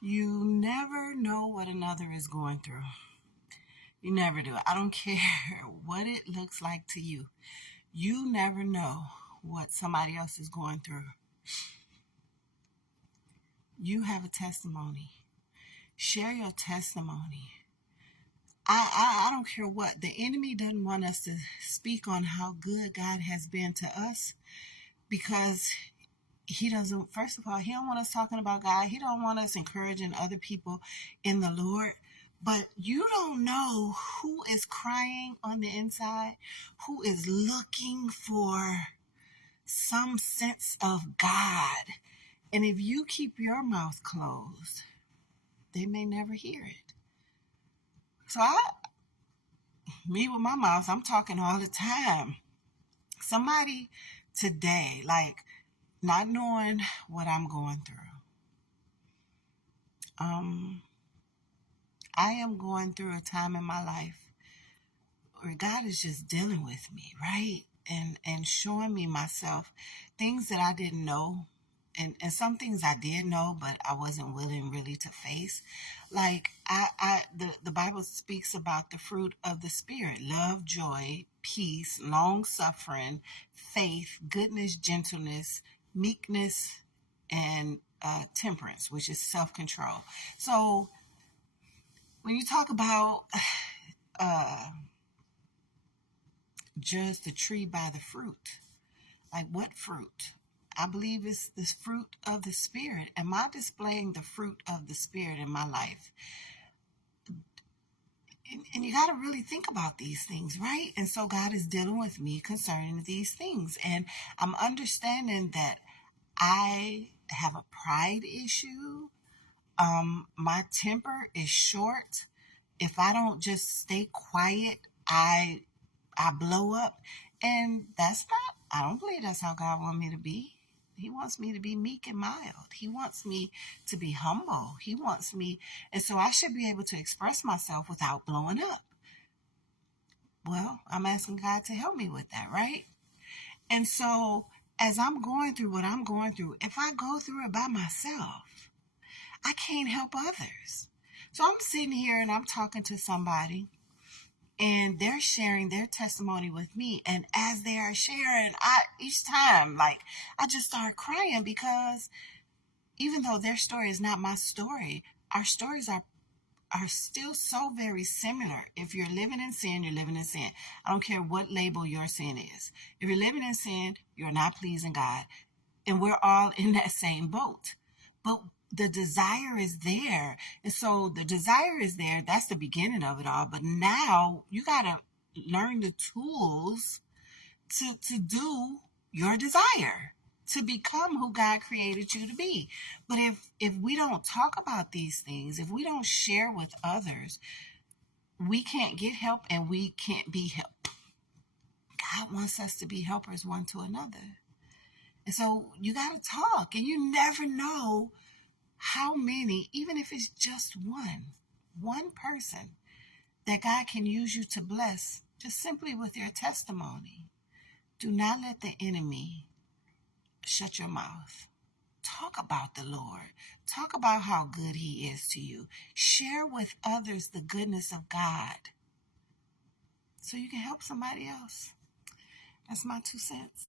You never know what another is going through. You never do. I don't care what it looks like to you. You never know what somebody else is going through. You have a testimony. Share your testimony. I don't care what. The enemy doesn't want us to speak on how good God has been to us because he doesn't, first of all, he don't want us talking about God. He don't want us encouraging other people in the Lord. But you don't know who is crying on the inside, who is looking for some sense of God. And if you keep your mouth closed, they may never hear it. So me with my mouth, I'm talking all the time. Somebody today, like not knowing what I'm going through. I am going through a time in my life where God is just dealing with me, right? And showing me myself, things that I didn't know. And some things I did know, but I wasn't willing really to face. Like the Bible speaks about the fruit of the Spirit: love, joy, peace, long suffering, faith, goodness, gentleness, meekness, and temperance, which is self-control. So when you talk about judge the tree by the fruit, like what fruit? I believe it's the fruit of the Spirit. Am I displaying the fruit of the Spirit in my life? And you got to really think about these things, right? And so God is dealing with me concerning these things. And I'm understanding that I have a pride issue. My temper is short. If I don't just stay quiet, I blow up. And I don't believe that's how God wants me to be. He wants me to be meek and mild. He wants me to be humble. He wants me, and so I should be able to express myself without blowing up. Well, I'm asking God to help me with that, right? And so as I'm going through what I'm going through, if I go through it by myself, I can't help others. So I'm sitting here and I'm talking to somebody and they're sharing their testimony with me. And as they are sharing, each time, like, I just start crying because even though their story is not my story, our stories are still so very similar. If you're living in sin, you're living in sin. I don't care what label your sin is. If you're living in sin, you're not pleasing God. And we're all in that same boat. But the desire is there. And so the desire is there. That's the beginning of it all. But now you got to learn the tools to do your desire, to become who God created you to be. But if we don't talk about these things, if we don't share with others, we can't get help and we can't be helped. God wants us to be helpers one to another. And so you got to talk, and you never know how many, even if it's just one person that God can use you to bless just simply with your testimony. Do not let the enemy shut your mouth. Talk about the Lord. Talk about how good he is to you. Share with others the goodness of God so you can help somebody else. That's my 2 cents.